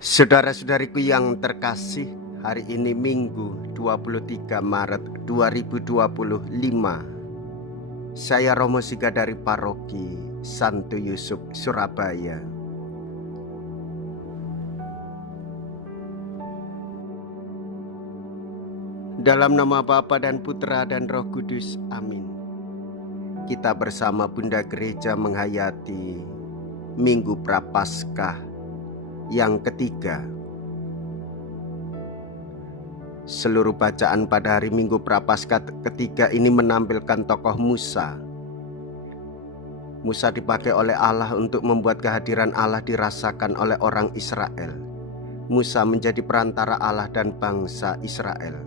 Saudara-saudariku yang terkasih, hari ini Minggu 23 Maret 2025. Saya Romo Siga dari Paroki Santo Yusuf, Surabaya. Dalam nama Bapa dan Putra dan Roh Kudus, amin. Kita bersama Bunda Gereja menghayati Minggu Prapaskah yang ketiga. Seluruh bacaan pada hari Minggu Prapaskah ketiga ini menampilkan tokoh Musa. Musa dipakai oleh Allah untuk membuat kehadiran Allah dirasakan oleh orang Israel. Musa menjadi perantara Allah dan bangsa Israel.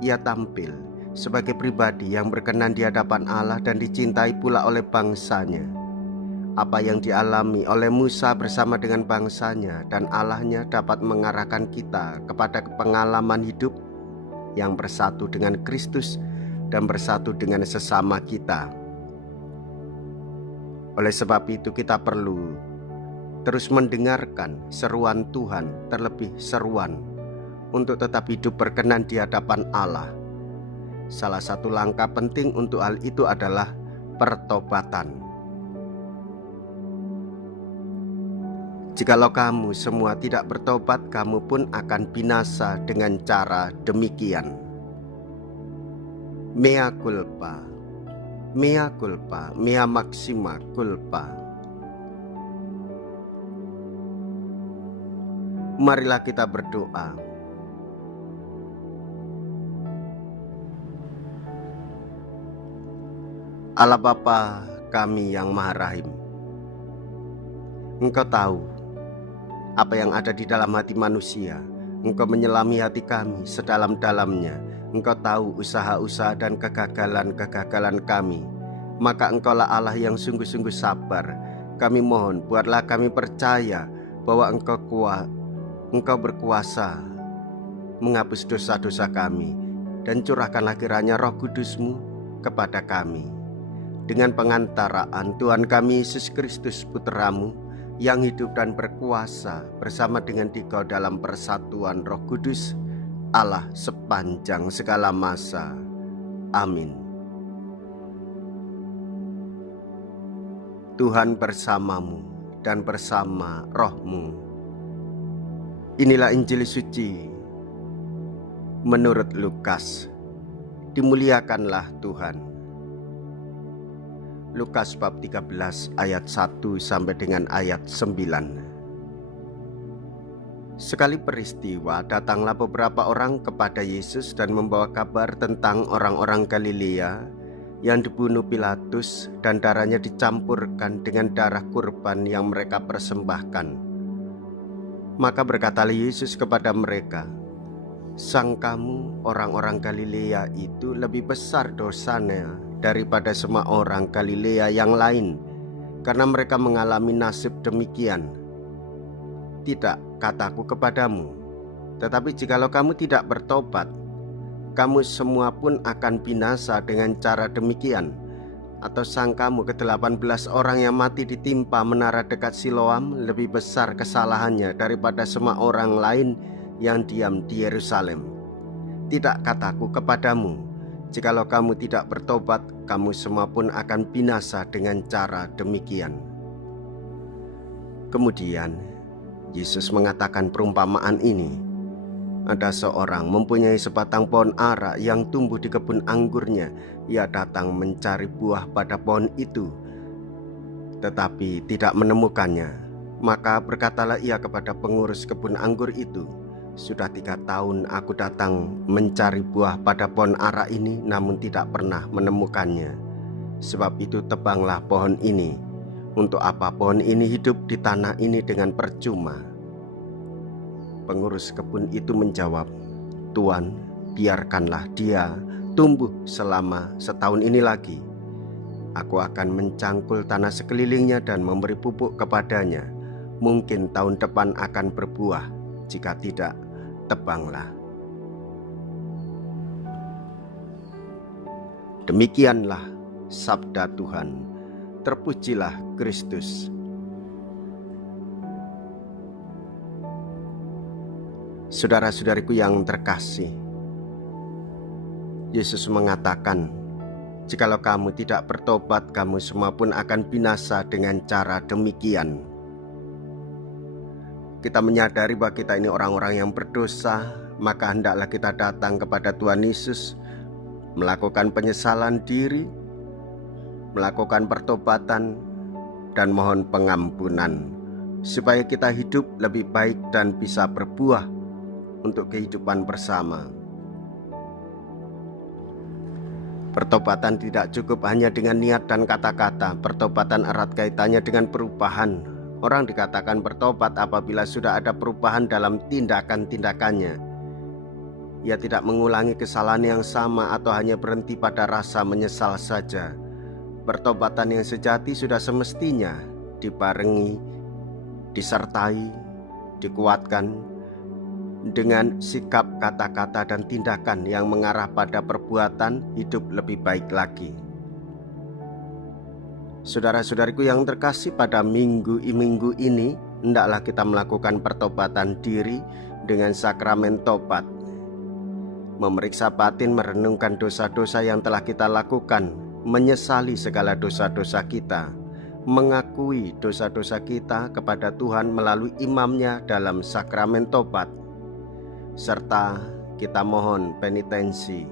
Ia tampil sebagai pribadi yang berkenan di hadapan Allah dan dicintai pula oleh bangsanya. Apa yang dialami oleh Musa bersama dengan bangsanya dan Allahnya dapat mengarahkan kita kepada pengalaman hidup yang bersatu dengan Kristus dan bersatu dengan sesama kita. Oleh sebab itu kita perlu terus mendengarkan seruan Tuhan, terlebih seruan untuk tetap hidup berkenan di hadapan Allah. Salah satu langkah penting untuk hal itu adalah pertobatan. Jikalau kamu semua tidak bertobat, kamu pun akan binasa dengan cara demikian. Mea culpa, mea culpa, mea maxima culpa. Marilah kita berdoa. Allah Bapa kami yang Maha Rahim, Engkau tahu apa yang ada di dalam hati manusia. Engkau menyelami hati kami sedalam-dalamnya. Engkau tahu usaha-usaha dan kegagalan-kegagalan kami. Maka Engkaulah Allah yang sungguh-sungguh sabar. Kami mohon, buatlah kami percaya bahwa Engkau berkuasa menghapus dosa-dosa kami, dan curahkanlah kiranya Roh Kudus-Mu kepada kami. Dengan pengantaraan Tuhan kami Yesus Kristus Putra-Mu, yang hidup dan berkuasa bersama dengan Dikau dalam persatuan Roh Kudus, Allah sepanjang segala masa. Amin. Tuhan bersamamu dan bersama rohmu. Inilah Injil suci menurut Lukas. Dimuliakanlah Tuhan. Lukas bab 13 ayat 1 sampai dengan ayat 9. Sekali peristiwa, datanglah beberapa orang kepada Yesus dan membawa kabar tentang orang-orang Galilea yang dibunuh Pilatus dan darahnya dicampurkan dengan darah kurban yang mereka persembahkan. Maka berkatalah Yesus kepada mereka, "Sangkamu orang-orang Galilea itu lebih besar dosanya daripada semua orang Galilea yang lain, karena mereka mengalami nasib demikian? Tidak, kataku kepadamu, tetapi jikalau kamu tidak bertobat, kamu semua pun akan binasa dengan cara demikian. Atau sangkamu ke-18 orang yang mati ditimpa menara dekat Siloam lebih besar kesalahannya daripada semua orang lain yang diam di Yerusalem? Tidak, kataku kepadamu, jikalau kamu tidak bertobat, kamu semua pun akan binasa dengan cara demikian." Kemudian Yesus mengatakan perumpamaan ini. Ada seorang mempunyai sebatang pohon ara yang tumbuh di kebun anggurnya. Ia datang mencari buah pada pohon itu, tetapi tidak menemukannya. Maka berkatalah ia kepada pengurus kebun anggur itu, "Sudah 3 tahun aku datang mencari buah pada pohon ara ini, namun tidak pernah menemukannya. Sebab itu tebanglah pohon ini. Untuk apa pohon ini hidup di tanah ini dengan percuma?" Pengurus kebun itu menjawab, "Tuan, biarkanlah dia tumbuh selama 1 tahun ini lagi. Aku akan mencangkul tanah sekelilingnya dan memberi pupuk kepadanya. Mungkin tahun depan akan berbuah. Jika tidak, tebanglah." Demikianlah sabda Tuhan. Terpujilah Kristus. Saudara-saudariku yang terkasih, Yesus mengatakan, jikalau kamu tidak bertobat, kamu semua pun akan binasa dengan cara demikian. Kita menyadari bahwa kita ini orang-orang yang berdosa, maka hendaklah kita datang kepada Tuhan Yesus, melakukan penyesalan diri, melakukan pertobatan, dan mohon pengampunan, supaya kita hidup lebih baik dan bisa berbuah untuk kehidupan bersama. Pertobatan tidak cukup hanya dengan niat dan kata-kata. Pertobatan erat kaitannya dengan perubahan. Orang dikatakan bertobat apabila sudah ada perubahan dalam tindakan-tindakannya. Ia tidak mengulangi kesalahan yang sama atau hanya berhenti pada rasa menyesal saja. Pertobatan yang sejati sudah semestinya dibarengi, disertai, dikuatkan dengan sikap, kata-kata, dan tindakan yang mengarah pada perbuatan hidup lebih baik lagi. Saudara-saudariku yang terkasih, pada minggu ini hendaklah kita melakukan pertobatan diri dengan sakramen tobat, memeriksa batin, merenungkan dosa-dosa yang telah kita lakukan, menyesali segala dosa-dosa kita, mengakui dosa-dosa kita kepada Tuhan melalui imamnya dalam sakramen tobat, serta kita mohon penitensi,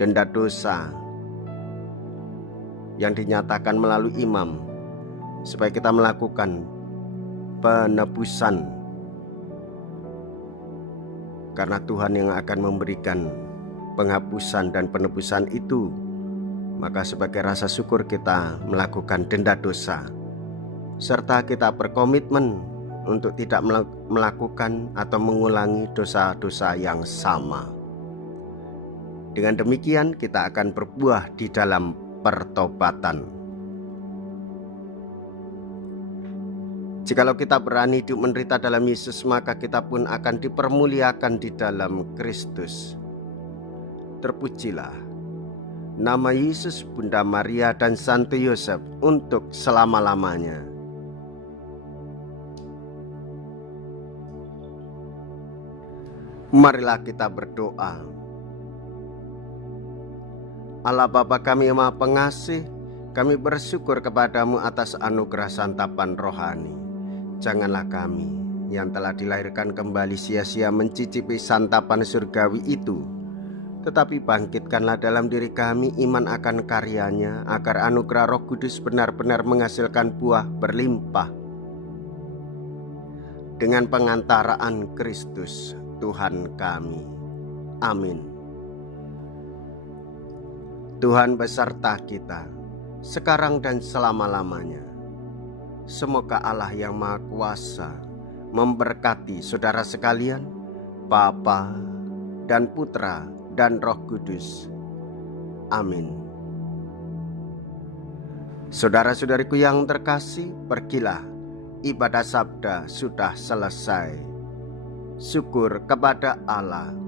denda dosa yang dinyatakan melalui imam, supaya kita melakukan penebusan, karena Tuhan yang akan memberikan penghapusan dan penebusan itu. Maka sebagai rasa syukur kita melakukan denda dosa, serta kita berkomitmen untuk tidak melakukan atau mengulangi dosa-dosa yang sama. Dengan demikian kita akan berbuah di dalam pertobatan. Jikalau kita berani hidup menderita dalam Yesus, maka kita pun akan dipermuliakan di dalam Kristus. Terpujilah nama Yesus, Bunda Maria, dan Santo Yosef untuk selama-lamanya. Marilah kita berdoa. Allah Bapa kami yang Maha Pengasih, kami bersyukur kepadamu atas anugerah santapan rohani. Janganlah kami yang telah dilahirkan kembali sia-sia mencicipi santapan surgawi itu, tetapi bangkitkanlah dalam diri kami iman akan karyanya, agar anugerah Roh Kudus benar-benar menghasilkan buah berlimpah dengan pengantaraan Kristus Tuhan kami. Amin. Tuhan beserta kita, sekarang dan selama-lamanya. Semoga Allah yang Maha Kuasa memberkati saudara sekalian, Bapa dan Putra dan Roh Kudus. Amin. Saudara-saudariku yang terkasih, pergilah, ibadah sabda sudah selesai. Syukur kepada Allah.